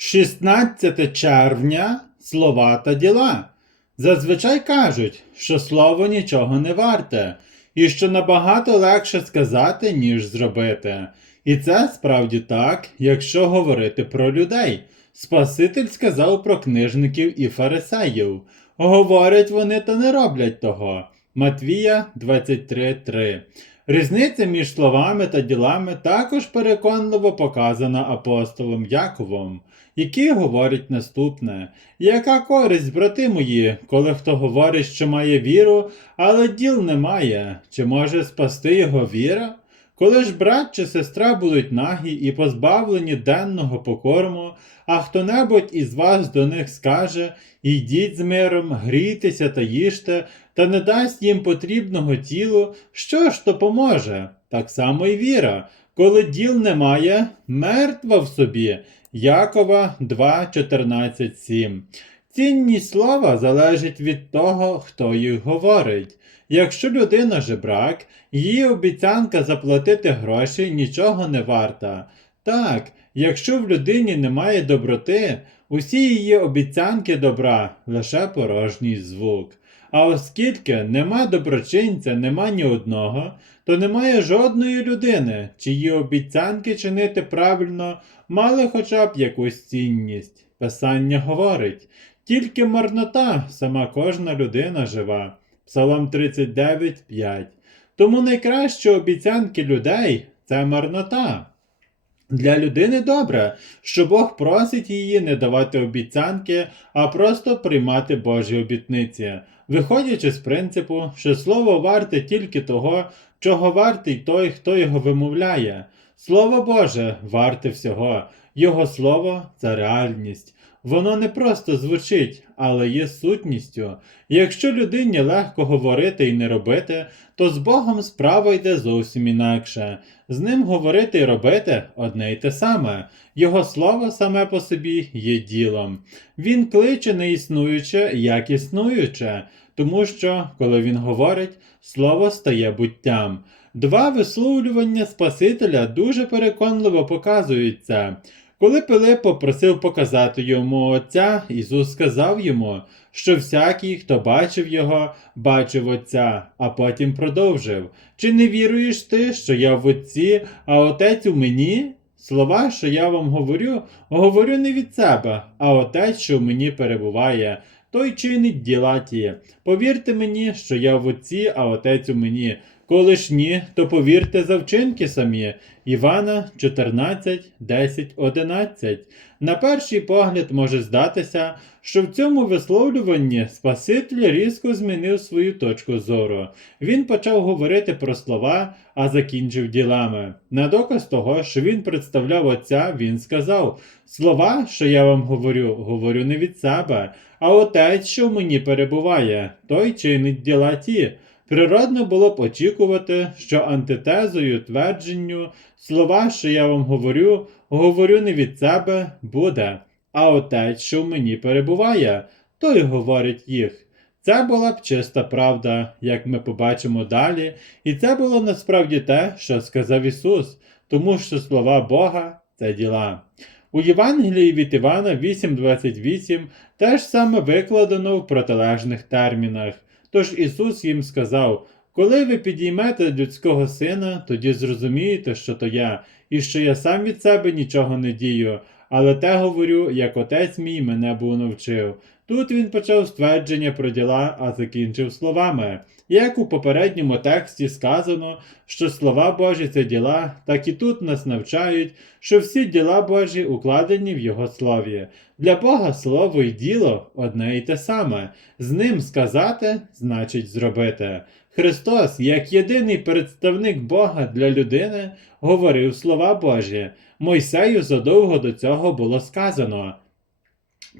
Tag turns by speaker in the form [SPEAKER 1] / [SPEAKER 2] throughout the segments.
[SPEAKER 1] 16 червня слова та діла. Зазвичай кажуть, що слово нічого не варте, і що набагато легше сказати, ніж зробити. І це справді так, якщо говорити про людей. Спаситель сказав про книжників і фарисеїв. Говорять вони та не роблять того. Матвія 23.3. Різниця між словами та ділами також переконливо показана апостолом Яковом, який говорить наступне: Яка користь, брати мої, коли хто говорить, що має віру, але діл не має, чи може спасти його віра? Коли ж брат чи сестра будуть нагі і позбавлені денного покорму, а хто-небудь із вас до них скаже Йдіть з миром, грійтеся та їжте, та не дасть їм потрібного тілу, що ж то поможе? Так само й віра. Коли діл немає, мертва в собі. Якова 2.14.7. Цінність слова залежить від того, хто їх говорить. Якщо людина жебрак, її обіцянка заплатити гроші нічого не варта. Так, якщо в людині немає доброти, усі її обіцянки добра лише порожній звук. А оскільки нема доброчинця, нема ні одного, то немає жодної людини, чиї обіцянки чинити правильно мали хоча б якусь цінність. Писання говорить, тільки марнота сама кожна людина жива. Псалом 39.5. Тому найкращі обіцянки людей це марнота. Для людини добре, що Бог просить її не давати обіцянки, а просто приймати Божі обітниці, виходячи з принципу, що слово варте тільки того, чого вартий той, хто його вимовляє. Слово Боже варте всього, Його слово це реальність. Воно не просто звучить, але є сутністю. Якщо людині легко говорити і не робити, то з Богом справа йде зовсім інакше. З ним говорити і робити одне й те саме. Його слово саме по собі є ділом. Він кличе не існуюче, як існуюче, тому що, коли він говорить, слово стає буттям. Два висловлювання Спасителя дуже переконливо показують це. Коли Пилип попросив показати йому Отця, Ісус сказав йому, що всякий, хто бачив його, бачив Отця, а потім продовжив: Чи не віруєш ти, що я в Отці, а Отець у мені? Слова, що я вам говорю, говорю не від себе, а Отець, що в мені перебуває, той чинить діла ті. Повірте мені, що я в Отці, а Отець у мені. Коли ж ні, то повірте за вчинки самі. Івана 14, 10, 11. На перший погляд може здатися, що в цьому висловлюванні Спаситель різко змінив свою точку зору. Він почав говорити про слова, а закінчив ділами. На доказ того, що він представляв Отця, він сказав: Слова, що я вам говорю, говорю не від себе, а Отець, що в мені перебуває, той чинить діла ті. Природно було б очікувати, що антитезою твердженню слова, що я вам говорю, говорю не від себе, буде, а отець, що в мені перебуває, той говорить їх. Це була б чиста правда, як ми побачимо далі, і це було насправді те, що сказав Ісус, тому що слова Бога це діла. У Євангелії від Івана 8.28 теж саме викладено в протилежних термінах. Тож Ісус їм сказав: Коли ви підіймете людського сина, тоді зрозумієте, що то я, і що я сам від себе нічого не дію, але те говорю, як отець мій мене був навчив. Тут він почав ствердження про діла, а закінчив словами. Як у попередньому тексті сказано, що слова Божі це діла, так і тут нас навчають, що всі діла Божі укладені в Його слові. Для Бога слово і діло одне і те саме. З ним сказати значить зробити. Христос, як єдиний представник Бога для людини, говорив слова Божі. Мойсею задовго до цього було сказано.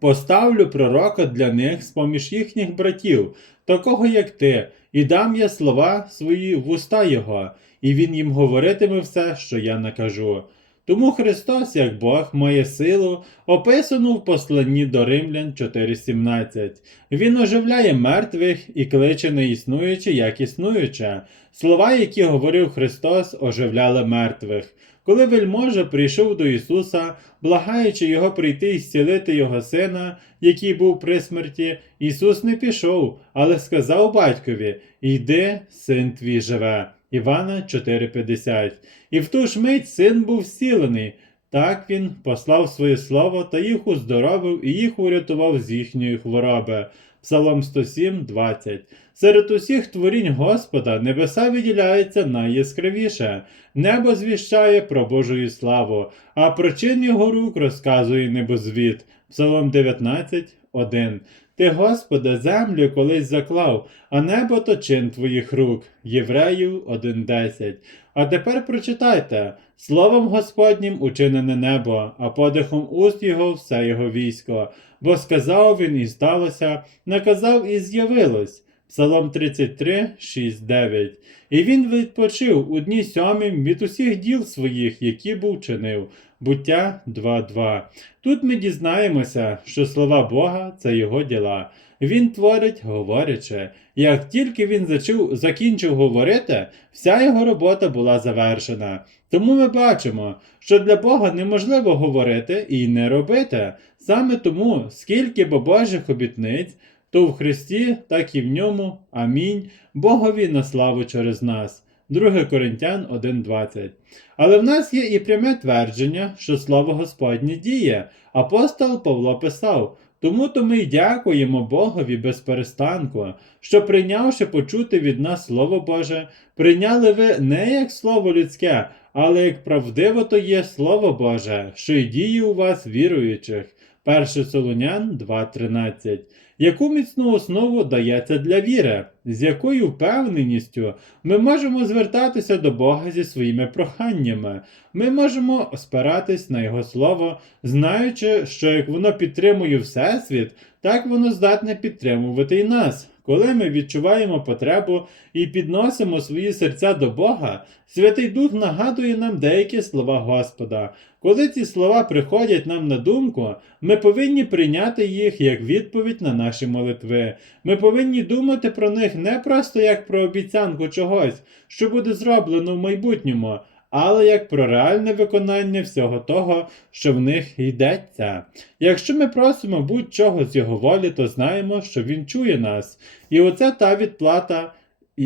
[SPEAKER 1] Поставлю пророка для них з-поміж їхніх братів, такого як ти, і дам я слова свої в уста його, і він їм говоритиме все, що я накажу. Тому Христос, як Бог, має силу, описану в посланні до Римлян 4.17. Він оживляє мертвих і кличе неіснуюче, як існуюче. Слова, які говорив Христос, оживляли мертвих. Коли вельможа прийшов до Ісуса, благаючи його прийти і зцілити його сина, який був при смерті, Ісус не пішов, але сказав батькові: Йди, син твій живе. Івана 4:50. І в ту ж мить син був зцілений. Так він послав своє слово та їх уздоровив і їх урятував з їхньої хвороби. Псалом 107, 20. Серед усіх творінь Господа небеса виділяються найяскравіше. Небо звіщає про Божу славу, а про чин його рук розказує небозвід. Псалом 19, 1. Ти, Господи, землю колись заклав, а небо то чин твоїх рук. Євреїв 1.10. А тепер прочитайте: Словом Господнім учинене небо, а подихом уст його все його військо. Бо сказав він і сталося, наказав і з'явилось. Псалом 33, 6, 9. І він відпочив у дні сьомім від усіх діл своїх, які був чинив. Буття 2.2. Тут ми дізнаємося, що слова Бога це його діла. Він творить, говорячи. Як тільки він зачув, закінчив говорити, вся його робота була завершена. Тому ми бачимо, що для Бога неможливо говорити і не робити. Саме тому, скільки бо Божих обітниць, то в Христі, так і в ньому. Амінь. Богові на славу через нас. 2 Коринтян 1.20. Але в нас є і пряме твердження, що слово Господнє діє. Апостол Павло писав. Тому то ми й дякуємо Богові без перестанку, що прийнявши почути від нас Слово Боже, прийняли ви не як слово людське, але як правдиво то є Слово Боже, що й діє у вас віруючих. 1 Солонян 2.13. Яку міцну основу дається для віри, з якою впевненістю ми можемо звертатися до Бога зі своїми проханнями, ми можемо спиратись на Його Слово, знаючи, що як воно підтримує Всесвіт, так воно здатне підтримувати і нас. Коли ми відчуваємо потребу і підносимо свої серця до Бога, Святий Дух нагадує нам деякі слова Господа. Коли ці слова приходять нам на думку, ми повинні прийняти їх як відповідь на наші молитви. Ми повинні думати про них не просто як про обіцянку чогось, що буде зроблено в майбутньому, але як про реальне виконання всього того, що в них йдеться. Якщо ми просимо будь-чого з його волі, то знаємо, що він чує нас. І оце та відплата,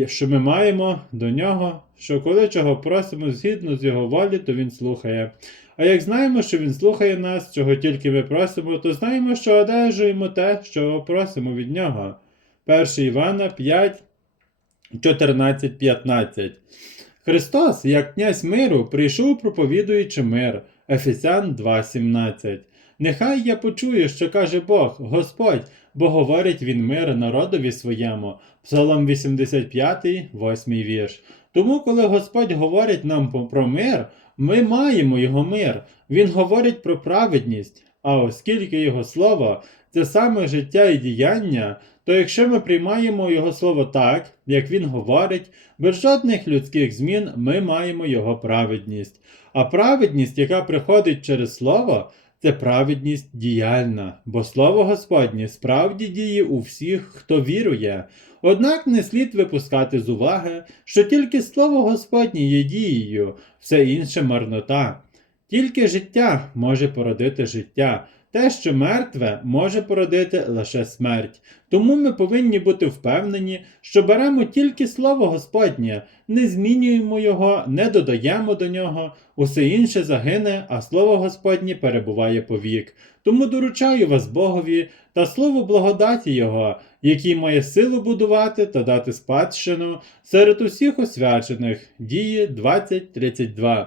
[SPEAKER 1] що ми маємо до нього, що коли чого просимо згідно з його волі, то він слухає. А як знаємо, що він слухає нас, чого тільки ми просимо, то знаємо, що одержуємо те, що просимо від нього. 1 Івана 5, 14, 15. Христос, як князь миру, прийшов проповідуючи мир. Ефесян 2.17. Нехай я почую, що каже Бог, Господь, бо говорить він мир народові своєму. Псалом 85, 8 вірш. Тому, коли Господь говорить нам про мир, ми маємо його мир. Він говорить про праведність. А оскільки його слово це саме життя і діяння, то якщо ми приймаємо його слово так, як він говорить, без жодних людських змін ми маємо його праведність. А праведність, яка приходить через слово, це праведність діяльна, бо слово Господнє справді діє у всіх, хто вірує. Однак не слід випускати з уваги, що тільки слово Господнє є дією, все інше марнота. Тільки життя може породити життя. Те, що мертве, може породити лише смерть. Тому ми повинні бути впевнені, що беремо тільки слово Господнє, не змінюємо його, не додаємо до нього, усе інше загине, а слово Господнє перебуває повік. Тому доручаю вас Богові та слово благодаті Його, який має силу будувати та дати спадщину серед усіх освячених. Дії 20.32.